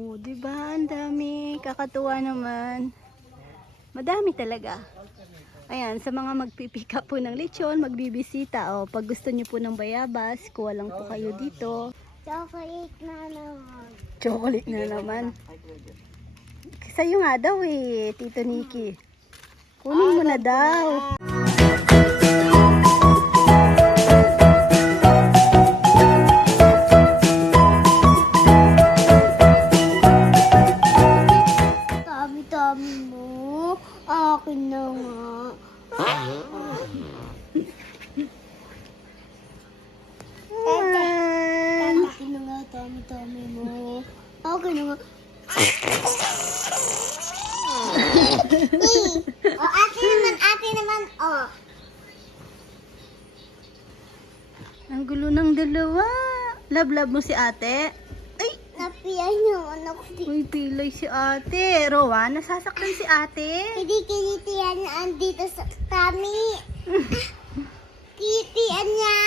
Oh, di ba? Ang dami. Kakatuwa naman. Madami talaga. Ayan, sa mga magpipick up po ng lechon, magbibisita. O, pag gusto niyo po ng bayabas, kuha lang po kayo dito. Chocolate na naman. Chocolate na naman. Sa'yo nga daw eh, Tito Nikki. Kunin mo na daw. Akin na nga. Oh, ate naman, ate naman, oh. Ang gulo ng dalawa. Love-love mo si ate. Ay, Napiyan yung anak ko. Uy, pilay si ate. Rowan, nasasaktan si ate. Hindi kinitiyan na andito sa kami. Kitian niya.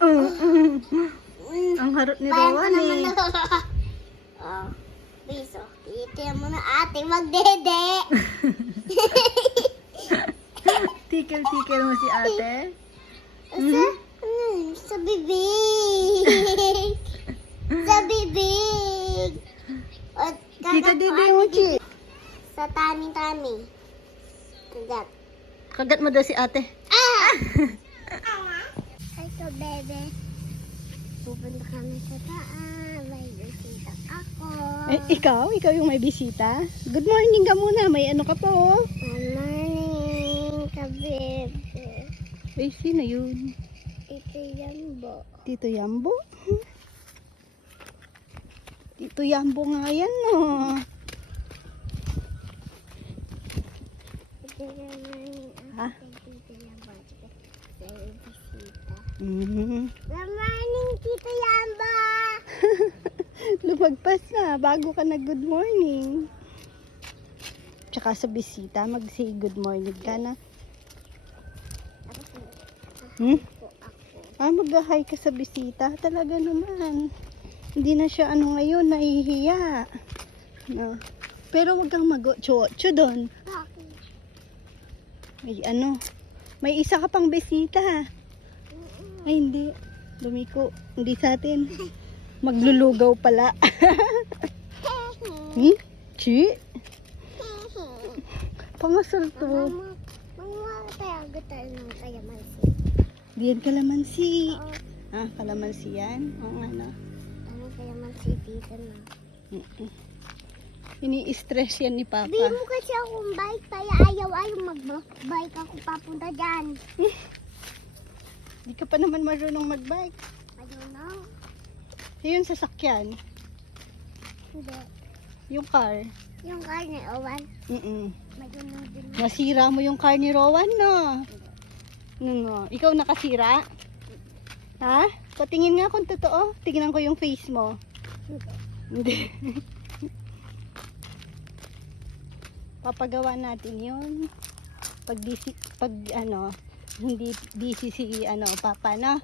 Uh. Mm. Ang harot ni Rowan ko eh. kitian mo na ate magdede. Tikil-tikil mo si ate. Sa, ano yun? Sa bibig. sa bibig. At Didi ko, Mochi. Sa tummy-tummy. Kagat. Kagat mo daw si ate. Ah! Ito, bebe. Pupunta kami sa taas. May bisita ako. Ikaw? Ikaw yung may bisita? Good morning ka muna. May ano ka pa oh. Good morning, kabebe. Eh, sino yun? Ito yan bo. Tito Yambo? Tito Yambo nga yan no. Ha? Tito bisita. Mhm. Good morning, Tito Yamba! Lumagpas na bago ka nag good morning. Tsaka sa bisita, mag-say good morning ka na. Hmm? Ah, mag-hi ka sa bisita. Talaga naman. Hindi na siya ano ngayon, nahihiya. No. Pero wag kang mag-chocho doon. May ano, may isa ka pang bisita. Ay, hindi. Lumiko. Hindi sa atin. Maglulugaw pala. hmm? Chi? Pangasal to. Mama, tayaga tayo ng kayamansi. Diyan kalamansi. Oo, Ah, kalamansi yan? Oo nga na. ano kayamansi dito na. Ini-stress yan ni Papa. Sabihin mo kasi akong bike, kaya ayaw-ayaw mag-bike ako papunta dyan. Di ka pa naman marunong mag-bike. Yung sasakyan, Hindi. yung car. Yung car ni Owan, Mm-mm. Nasira mo yung car ni Rowan, no? No, no. Ikaw nakasira? Ha? Patingin nga kung totoo. Tingnan ko yung face mo. Hindi. Papagawa natin yun. Pag busy, pag ano, hindi busy si ano, papa, no?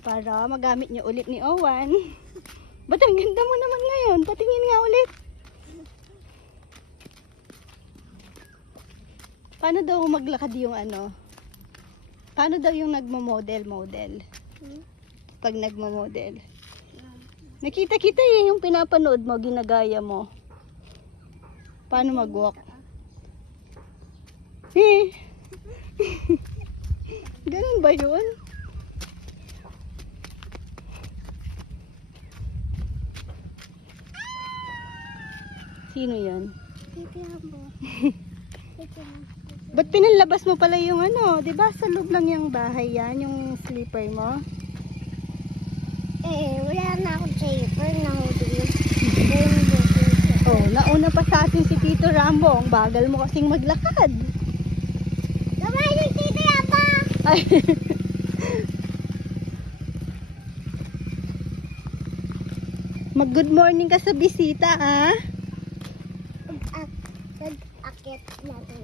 Para magamit niyo ulit ni Owan. Ba't ang ganda mo naman ngayon? Patingin nga ulit. Paano daw maglakad yung ano? Paano daw yung nagmo-model model? Pag nagmo-model. Nakita kita eh, yung pinapanood mo, ginagaya mo. Paano mag-walk? Eh. Ganun ba yun? Sino yan? Tito Yambo. Ba't pinalabas mo pala yung ano? 'Di ba sa loob lang yung bahay yan, yung sleeper mo? Eh, wala na akong shaper na huli. Rainbow shaper. Oh, nauna pa sa atin si Tito Rambo. Ang bagal mo kasing maglakad. Gabay ni Tito Yambo! Ay. Mag good morning ka sa bisita, ah. Ak, akit natin.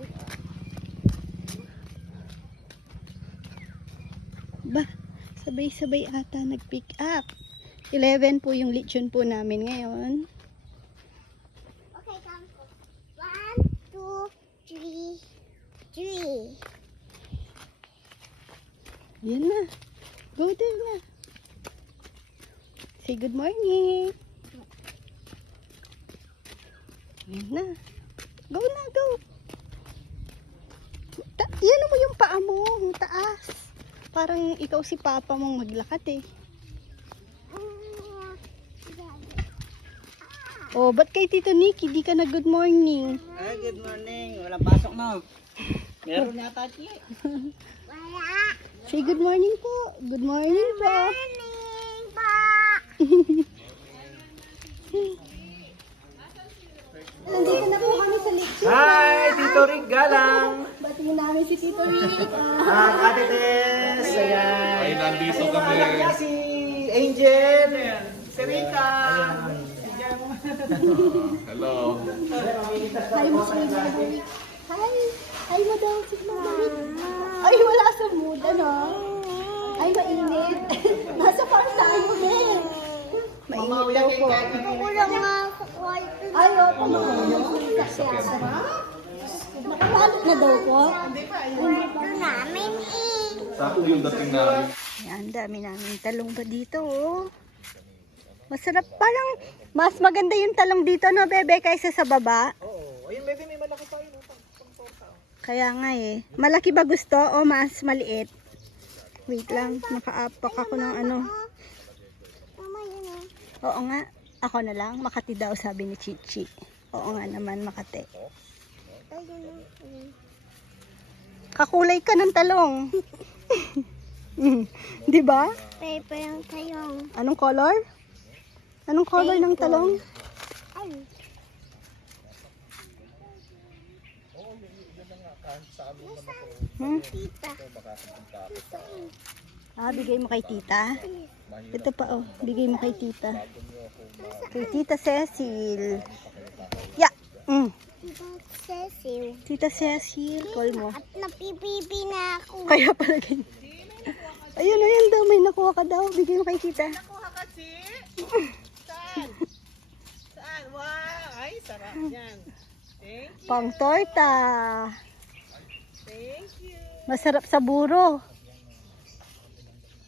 Ba, sabay-sabay ata nag-pick up. 11 po yung lechon po namin ngayon. Okay, count ko. One, two, three, three. Yan na. Go there na. Say good morning. Yan na. Go na, go. Ta yan mo yung paa mo. Taas. Parang ikaw si papa mong maglakad eh. Oh, ba't kay Tito Nicky di ka na good morning? Ay, good morning. Walang pasok na. Meron yata, Chi. Wala. Say good morning po. Good morning po. Morning pa. Nandito na po kami sa lecture. Hi, Tito Rick Galang. Batiin namin si Tito Rick. Ah. Ate Tess. Ayan. Ay, nandito kami. ka si Angel. Si Rika. Hello. Hi mo si Maverick. Hi. Hi mo daw si Maverick. Ay, wala sa mood, ano? Ay, mainit. Nasa farm tayo din. Mainit daw po. Kulang nga sa Ay, o, tumulong. Nakabalot na daw po. Kwarto namin eh. Sakto yung dating namin. Yan, dami namin talong pa dito, oh. Masarap. Parang mas maganda yung talong dito, no, bebe, kaysa sa baba. Oo. Ayun, baby, may malaki pa yun. Kaya nga eh. Malaki ba gusto o mas maliit? Wait lang, nakaapak ako ng ano. Mama, yun ah. Oo nga, ako na lang. Makati daw, sabi ni Chichi. Oo nga naman, Makati. Kakulay ka ng talong. Di ba? Pepe yung tayong. Anong color? Anong color ng talong? Ay. Hmm? Tita. Ah, bigay mo kay tita? Ito pa oh, bigay mo kay tita. Kay tita Cecil. Ya. Mm. Tita Cecil. Tita Cecil, call mo. At napipipi na ako. Kaya pala ganyan. Ayun, ayun daw, may nakuha ka daw. Bigay mo kay tita. Nakuha kasi? Saan? Saan? Wow! Ay, sarap yan. Thank you. Pang torta. Thank you. Masarap sa buro.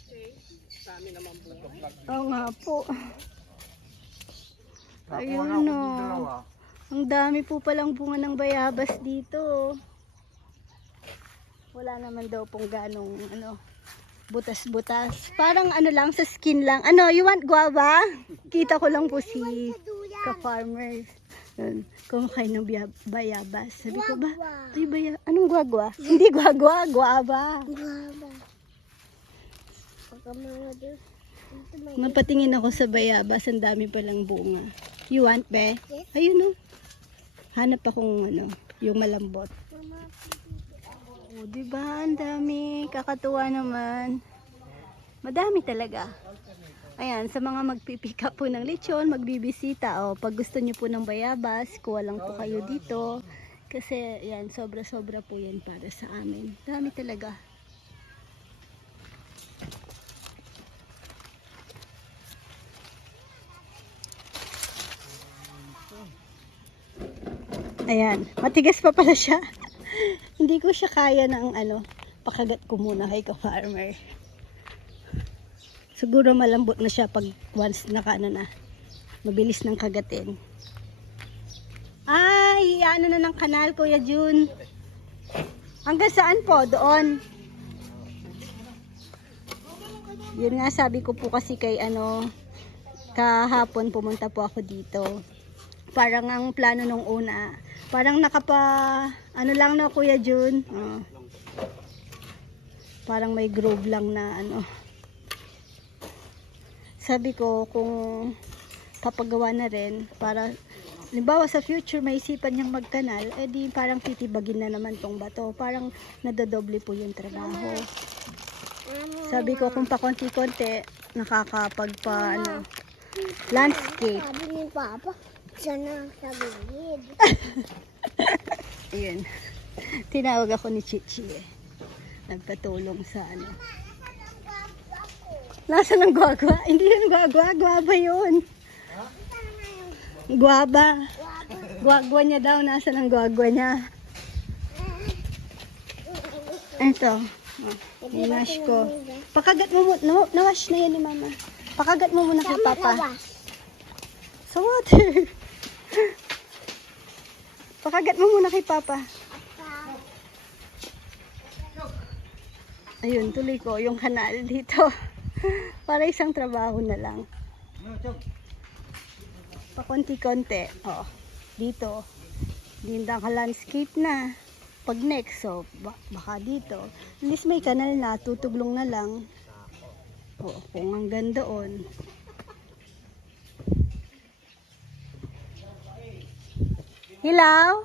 Thank you. Sa amin naman buhay. Oo nga po. Ayun o. Ang dami po palang bunga ng bayabas dito. Wala naman daw pong ganong ano, butas-butas. Parang ano lang, sa skin lang. Ano, you want guava? Kita ko lang po si ka-farmer. Kumakain ng bayabas. Sabi ko ba, ay baya, anong guagwa? Hindi guagwa, guava. Guaba. Pagka Napatingin ako sa bayabas, ang dami palang bunga. You want, be? Yes. Ayun o. Hanap akong ano, yung malambot. mama. O, di ba? Ang dami. Kakatuwa naman. Madami talaga. Ayan, sa mga magpipick up po ng lechon, magbibisita. O, pag gusto nyo po ng bayabas, kuha lang po kayo dito. Kasi, yan, sobra-sobra po yan para sa amin. Dami talaga. Ayan, matigas pa pala siya. Hindi ko siya kaya ng ano, pakagat ko muna kay ka-farmer. Siguro malambot na siya pag once naka ano na, mabilis ng kagatin. Ay, ano na ng kanal, Kuya Jun. Hanggang saan po? Doon. Yun nga, sabi ko po kasi kay ano, kahapon pumunta po ako dito. Parang ang plano nung una, parang nakapa, ano lang na Kuya Jun. Ah. parang may grove lang na ano. Sabi ko kung papagawa na rin para Halimbawa sa future may isipan niyang magkanal, eh parang titibagin na naman tong bato. Parang nadodoble po yung trabaho. Sabi ko kung pa konti-konti, nakakapagpa ano, landscape. Sabi ni Papa, siya na sa gilid. Ayun. Tinawag ako ni Chichi eh. Nagpatulong sa ano. Nasa ng guagwa? Hindi yun guagwa, guaba yun. Guaba. Guagwa niya daw, nasa ng guagwa niya. Ito. Oh, ko. Pakagat mo muna. No, nawash na yan ni mama. Pakagat mo muna kay papa. Sa water. Pakagat mo muna kay papa. Ayun, tuloy ko yung kanal dito. Para isang trabaho na lang. Pakonti-konti. Oh, dito. Dindang ka landscape na. Pag next, so, ba- baka dito. At least may kanal na, tutuglong na lang. Oo, kung hanggang doon. Hilaw?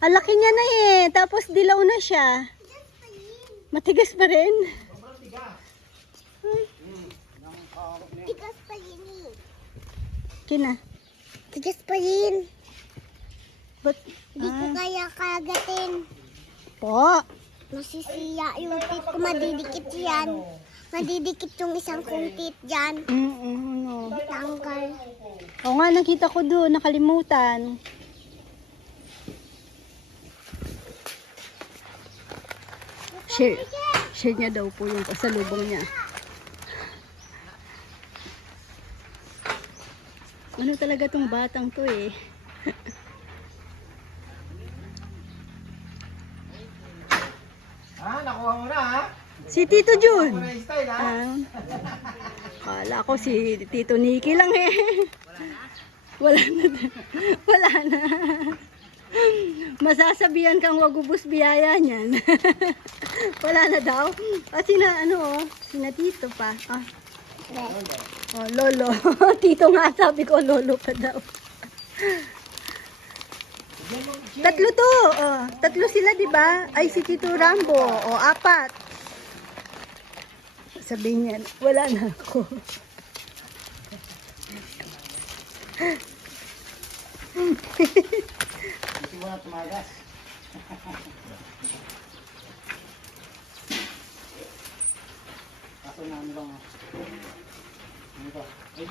Ang laki niya na eh. Tapos dilaw na siya. Matigas pa rin. Tigas pa rin. Kina. Tigas pa rin. But, Hindi ko ah, kaya kagatin. po. Masisiya yung tit ko. Madidikit yan. Madidikit yung isang kong tit dyan. Mm, mm, no. Tanggal. Oo nga, nakita ko doon. Nakalimutan. Share. Share niya daw po yung pasalubong niya. Ano talaga tong batang to eh. Ha? Nakuha mo na ha? Si Tito Jun. Wala ha? Ah, kala ko si Tito Nicky lang eh. Wala na. Wala na. Masasabihan kang wag ubus biyaya niyan. Wala na daw. At sina ano oh, sina Tito pa. Ah. Oh, lolo. Tito nga sabi ko lolo pa daw. Tatlo to. Oh, tatlo sila 'di ba? Ay si Tito Rambo. O apat. Sabihin niya, wala na ako. Mo na tumagas. Kaso na ano lang ha? Ano to? Ay.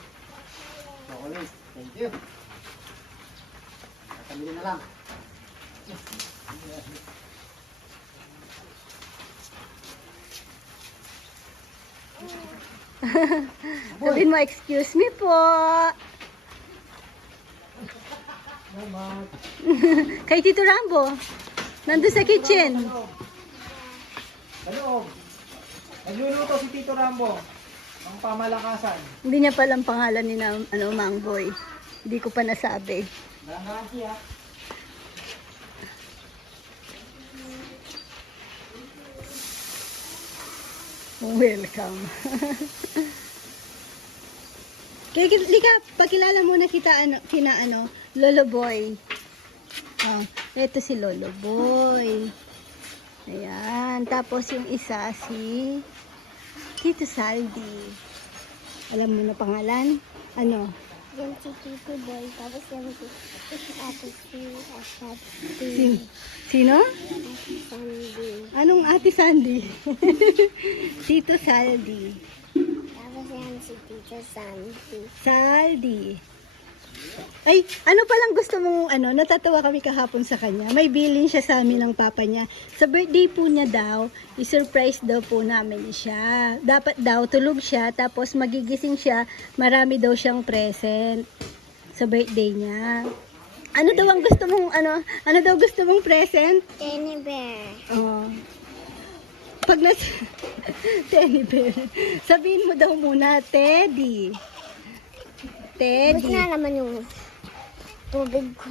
Chocolate. Thank you. Katamili na lang. Sabihin mo, excuse me po. Kay Tito Rambo. Nandun sa kitchen. Loob. Nagluluto si Tito Rambo. Ang pamalakasan. Hindi niya palang pangalan ni na, ano, Mangboy. Hindi ko pa nasabi. Garanti ha. Welcome. Kaya lika, pakilala muna kita ano, kina ano, Lolo Boy. Oh, ito si Lolo Boy. Ayan, tapos yung isa si Tito Saldi. Alam mo na pangalan? Ano? Yan si Tito Boy. Tapos yan si Ate si Asad. Si, sino? Sandy. Anong Ate Sandy? Tito Saldi. Tapos yan si Tito Sandy. Saldi. Ay, ano palang gusto mong, ano, natatawa kami kahapon sa kanya. May bilin siya sa amin ng papa niya. Sa birthday po niya daw, i-surprise daw po namin siya. Dapat daw, tulog siya, tapos magigising siya, marami daw siyang present sa birthday niya. Ano daw ang gusto mong, ano, ano daw gusto mong present? Teddy bear. Oh. Pag nas... Teddy bear. Sabihin mo daw muna, Teddy. Teddy. na naman yung tubig ko.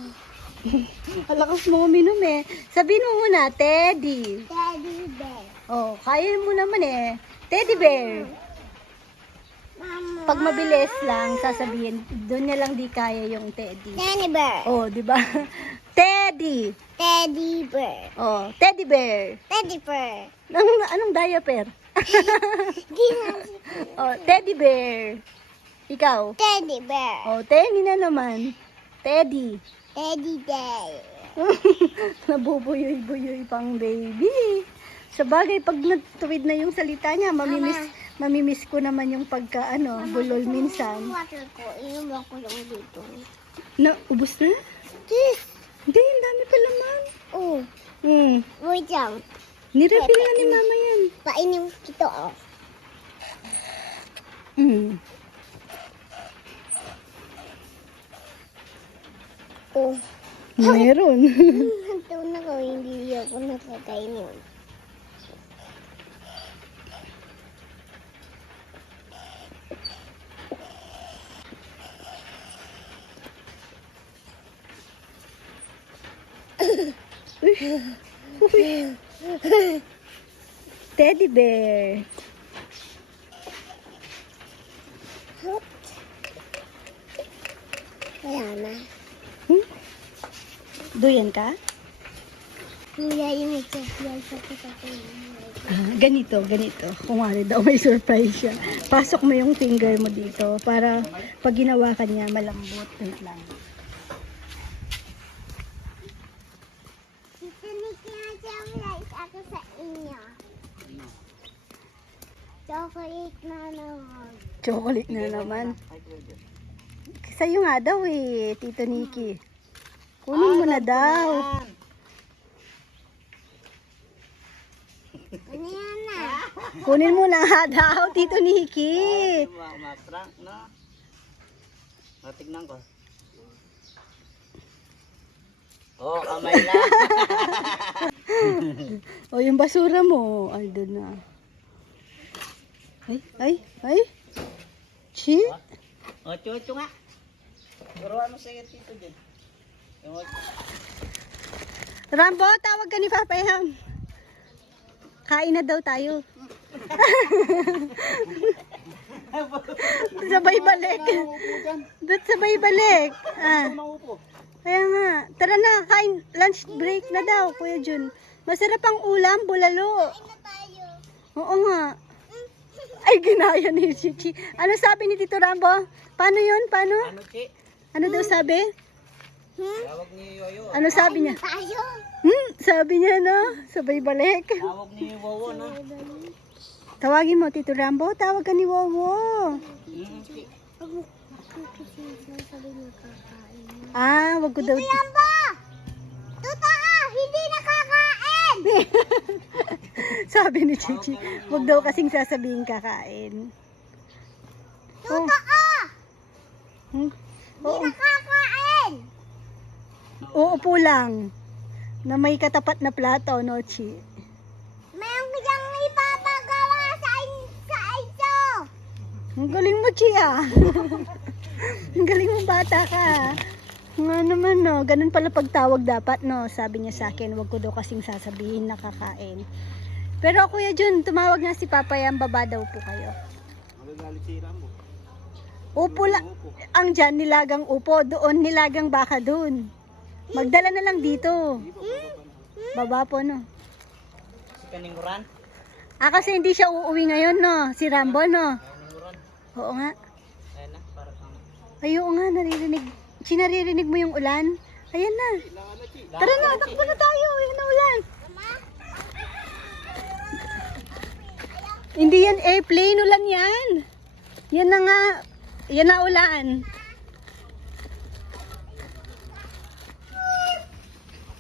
Alakas mo uminom eh. Sabihin mo muna, Teddy. Teddy bear. Oh, kaya mo naman eh. Teddy bear. Mama. Pag mabilis lang, sasabihin, doon niya lang di kaya yung Teddy. Teddy bear. Oh, di ba? Teddy. Teddy bear. Oh, Teddy bear. Teddy bear. Anong, anong diaper? Oh, Teddy bear. Ikaw. Teddy bear. Oh, Teddy na naman. Teddy. Teddy bear. Nabubuyoy-buyoy pang baby. Sa bagay, pag natuwid na yung salita niya, mamimiss, Namimiss ko naman yung pagka, ano, bulol minsan. Water ko, inuwa ko lang dito. Na, ubos na? Sis! Hindi, ang dami pa laman. Oh, Hmm. wait lang. Nirefill na ni mama yan. Painim kita oh. Hmm. Oh. Meron. Ito na ko, hindi ako nakakainin. Teddy bear. Wala na. Ka? Kuya yung sa kita ko. Ah, ganito, ganito. Kung wari daw may surprise siya. Pasok mo yung finger mo dito para pag ginawa ka niya malambot. Wait lang. Sinigyan ako sa inyo. Chocolate na naman. Chocolate na naman. Sa'yo nga daw eh, Tito Nikki. Kunin mo na daw. Ano yan na? Kunin mo na nga daw, Tito Nikki. Ma-prank na. Matignan ko. Oh, kamay lang. O, yung basura mo. Ay, doon na. Ay, ay, ay. Chi? oh, chucho nga. Turuan mo sa'yo tito din. Yung Rambo, tawag ka ni Papa Yam. Kain na daw tayo. sabay balik. Ba't sabay balik? Ah. Kaya nga. Tara na, kain. Lunch break na daw, Kuya Jun. Masarap ang ulam, bulalo. Ano tayo? Oo nga. Ay, ginaya ni Chichi. Ano sabi ni Tito Rambo? Paano yun? Paano? Ano, Chi? Ano daw sabi? Tawag ni Yoyo. Ano sabi niya? Tayo? Hmm, sabi niya na. Sabay balik. Tawag ni Wowo, no? Tawagin mo, Tito Rambo. Tawag ka ni Wowo. Mm, Chi. Sabi niya kakain. Ah, wag ko daw. Lambo! Totoo! Hindi nakakain! sabi ni Chichi, wag daw kasing sasabihin kakain. Oh. Totoo! Hmm? Oo, Nakakain! uupo lang. Na may katapat na plato, no, Chi? Mayroon kang ipapagawa sa, in- sa ito! Ang galing mo, Chi, ah. Ang galing mo, bata ka. Nga naman, no. Ganun pala pagtawag dapat, no. Sabi niya sa akin, wag ko daw kasing sasabihin na kakain. Pero, Kuya Jun, tumawag nga si Papa yan, baba daw po kayo. Magagalit si Rambo. Upo lang. Ang dyan, nilagang upo. Doon, nilagang baka doon. Magdala na lang dito. Baba po, no. Si Kaninguran. Ah, kasi hindi siya uuwi ngayon, no. Si Rambo, no. Oo nga. Ayan na, para kang... Ay, oo nga, naririnig. Mo yung ulan? Ayan na. Tara na, takbo na tayo. Ayan na ulan. Hindi yan airplane, ulan yan. Yan na nga. Yan na ulan.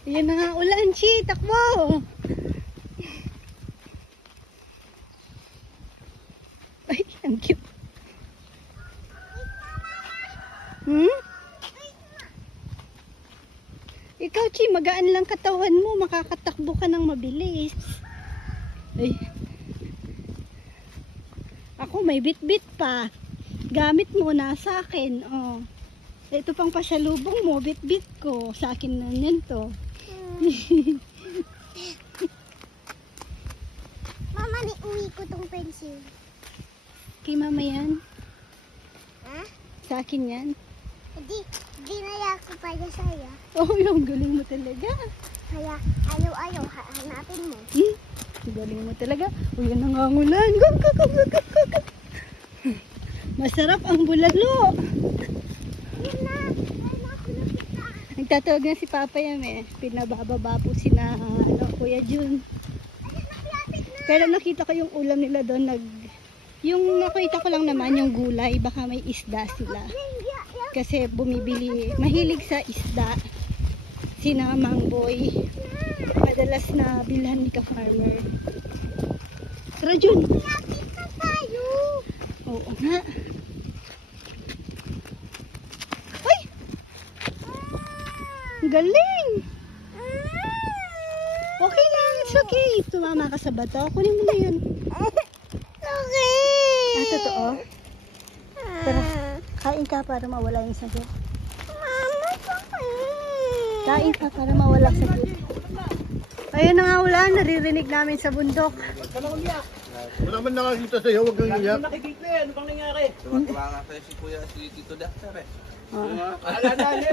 Yan na nga ulan, Chi. Takbo. Ay, ang cute. Hmm? Chi, magaan lang katawan mo. Makakatakbo ka ng mabilis. Ay. Ako, may bit-bit pa. Gamit mo na sa akin. Oh. Ito pang pasalubong mo, bit-bit ko. Sa akin na yan to. Mama, ni uwi ko tong pencil. Kay mama yan. Ha? Sa akin yan. Hindi na ako pa niya sa'yo. Oh, yung galing mo talaga. Kaya ayaw-ayaw, hanapin mo. Hmm? Ang Galing mo talaga. O yan nangangulan. Go, go, go, go, go, go. Masarap ang bulalo. Yun na. Nagtatawag na si Papa yan eh. Pinabababa po sina ano, Kuya Jun. Na. Pero nakita ko yung ulam nila doon nag Yung nakita ko lang naman yung gulay, baka may isda sila. Kasi bumibili, mahilig sa isda. Sina Mang Boy. Madalas na bilhan ni ka-farmer. Tara, Jun. tayo. Oo nga. Ay! Galing! Okay lang, it's okay. Tumama ka sa bato. Kunin mo na yun. Okay. Ah, totoo? Kain ka para mawala yung sakit. Mama, sakit. Kain ka para mawala sakit. Ayun na nga ulan, naririnig namin sa bundok. Wala man nakakita sa'yo, huwag kang iyak. Nakikita eh. Ano bang nangyari? Tuwa nga tayo si Kuya, si Tito Doctor eh.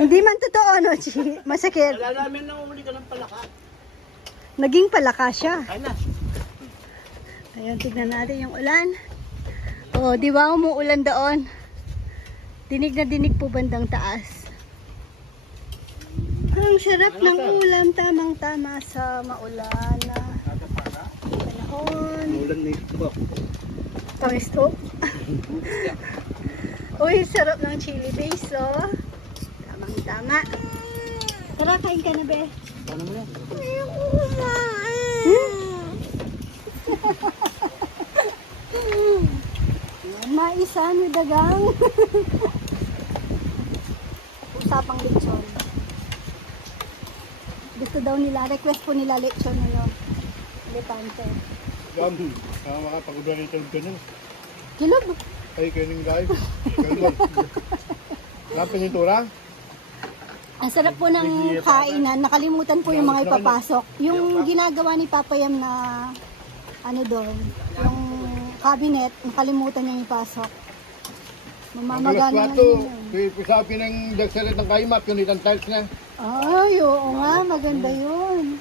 Hindi man totoo, no, Chi? Masakit. Akala namin nangumuli ka ng palaka. Naging palaka siya. Ay na. Ayun, tignan natin yung ulan. Oh, di ba umuulan doon? Dinig na dinig po bandang taas. Ang sarap ng ulam, tamang-tama sa maulan na panahon. Ulan na ito. Pang-stop. Uy, sarap ng chili base, oh. Tamang-tama. Tara, kain ka na, be. Paano mo yan? Ayoko kumain. Maisan with dagang. Usapang lechon. Gusto daw nila, request po nila lechon ano. Elepante. Gam, ah, makapagod rin ito ganun. Kilog. Ay, kayo ng live. Lapin yung tura. Ang sarap po ng kainan. Nakalimutan po yung mga ipapasok. Yung ginagawa ni Papa Yam na ano doon, yung cabinet, nakalimutan niyang ipasok. Mamamagana na 4, yun. pisapin ng dagsalit ng kaimat, yun itang tiles na. Ay, oo nga, maganda yun.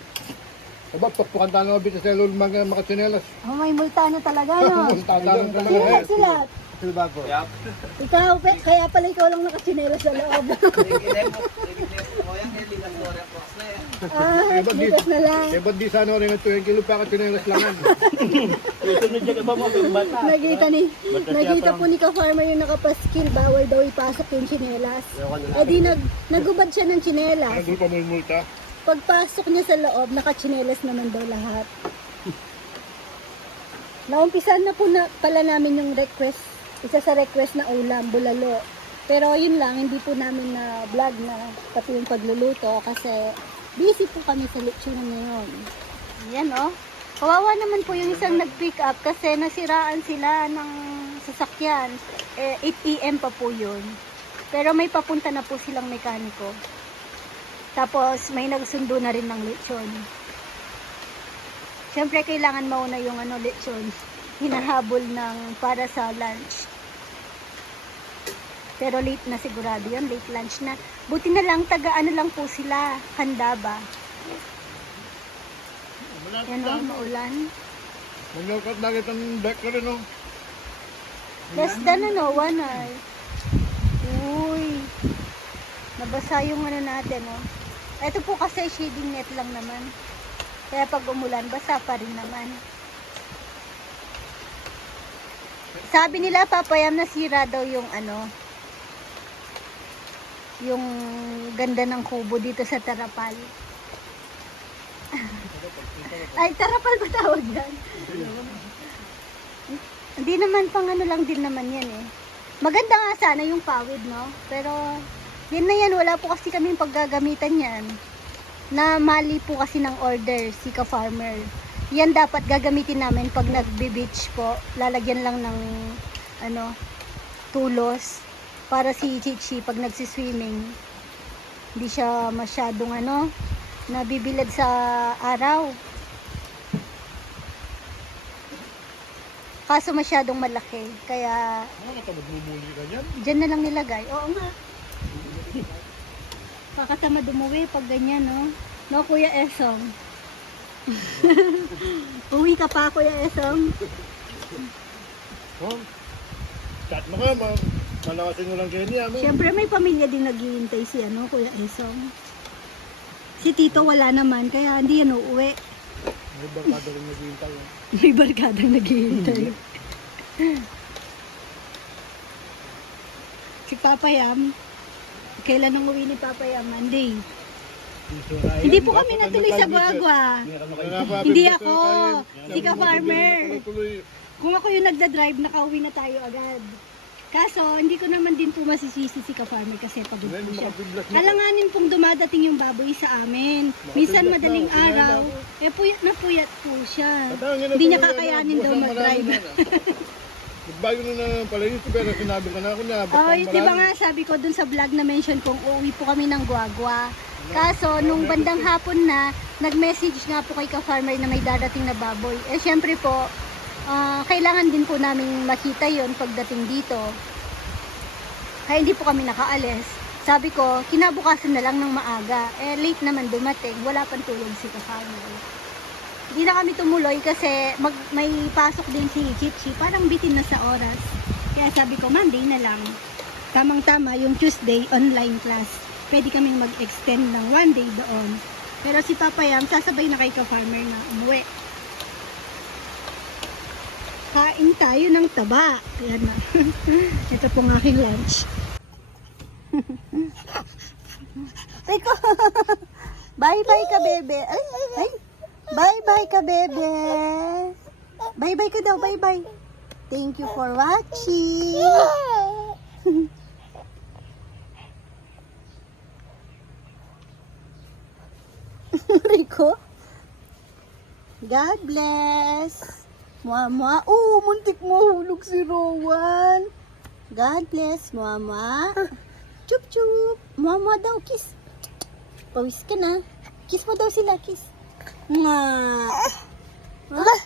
Aba, tuktukan tayo ng mabita sa lul mga makatsinelas. Oh, may multa na talaga, no? Ka Sino lang. nagsulat? Silbago. Ikaw, pe, kaya pala ikaw lang nakasinela sa loob. Ah, bukas na lang. Eh, ba't di sana rin ito yung kilo pa katsinelas langan? Nakita ni, nakita po ni ka-farmer yung nakapaskil, bawal daw ipasok yung chinelas. Eh di nag, nagubad siya ng chinelas. Ano pa mo yung multa? Pagpasok niya sa loob, nakachinelas naman daw lahat. Naumpisan na po na pala namin yung request, isa sa request na ulam, bulalo. Pero yun lang, hindi po namin na vlog na pati yung pagluluto kasi busy po kami sa lechon ngayon. Yan oh. Kawawa naman po yung isang nag-pick up kasi nasiraan sila ng sasakyan. Eh, 8 AM pa po yun. Pero may papunta na po silang mekaniko. Tapos may nagsundo na rin ng lechon. Siyempre kailangan mauna yung ano lechon. Hinahabol ng para sa lunch. Pero late na sigurado yun, late lunch na. Buti na lang taga ano lang po sila, handa ba? Yan o, maulan. Naglakat na kitang deck ka rin, oh. Less than ano, one hour. Uy. Nabasa yung ano natin, oh. Ito po kasi shading net lang naman. Kaya pag umulan, basa pa rin naman. Sabi nila, papayam na sira daw yung ano, yung ganda ng kubo dito sa Tarapal. Ay, Tarapal ba tawag yan? Hindi naman pang ano lang din naman yan eh. Maganda nga sana yung pawid, no? Pero, yan na yan. Wala po kasi kaming paggagamitan yan. Na mali po kasi ng order si ka-farmer. Yan dapat gagamitin namin pag nagbe-beach po. Lalagyan lang ng, ano, tulos. Para si Chichi pag nagsiswimming. Hindi siya masyadong, ano, nabibilad sa araw. Kaso masyadong malaki. Kaya, Ano ka magmumuli ka dyan? Na lang nilagay. Oo nga. Kakatamad umuwi pag ganyan, no? No, Kuya Esong. Uwi ka pa, Kuya Esong. Oh. Chat mo ka. Malakasin mo lang kayo niya, mo. Siyempre may pamilya din naghihintay si ano, Kuya Esong. Si Tito wala naman, kaya hindi yan uuwi. May barkada rin naghihintay. oh. May barkadang naghihintay. si Papa Yam, kailan nang uwi ni Papa Yam? Monday. Hindi po kami natuloy sa Guagua. Hindi ako. Si ka farmer. Kung ako yung nagda-drive, nakauwi na tayo agad. Kaso, hindi ko naman din po masisisi si ka farmer kasi pagod po siya. Alanganin pong dumadating yung baboy sa amin. Minsan madaling araw, eh puyat na puyat po siya. Hindi niya kakayanin daw mag-drive. Bago na na pala yun, pero sinabi ko na ako na. Oh, di ba nga sabi ko dun sa vlog na mention kong uuwi po kami ng Guagua. Kaso, nung bandang hapon na, nag-message nga po kay ka-farmer na may darating na baboy. Eh, syempre po, ah, kailangan din po namin makita yon pagdating dito. Kaya hindi po kami nakaalis. Sabi ko, kinabukasan na lang ng maaga. Eh, late naman dumating. Wala pang tulog si ka-farmer. Hindi na kami tumuloy kasi mag, may pasok din si Chichi. Parang bitin na sa oras. Kaya sabi ko, Monday na lang. Tamang-tama, yung Tuesday, online class. Pwede kaming mag-extend ng one day doon. Pero si Papa Yam, sasabay na kay ka-farmer na umuwi. Tayo ng taba. Ayan na. Ito pong aking lunch. Teko. Bye-bye ka, bebe. Ay, ay. Bye-bye ka, bebe. Bye-bye ka daw, bye-bye. Thank you for watching. Rico. God bless. Mama. Oh, muntik mahulog si Rowan. God bless, Mama. Chup chup. Mama daw, kiss. Pawis ka na. Kiss mo daw sila, kiss. Nga. Ah.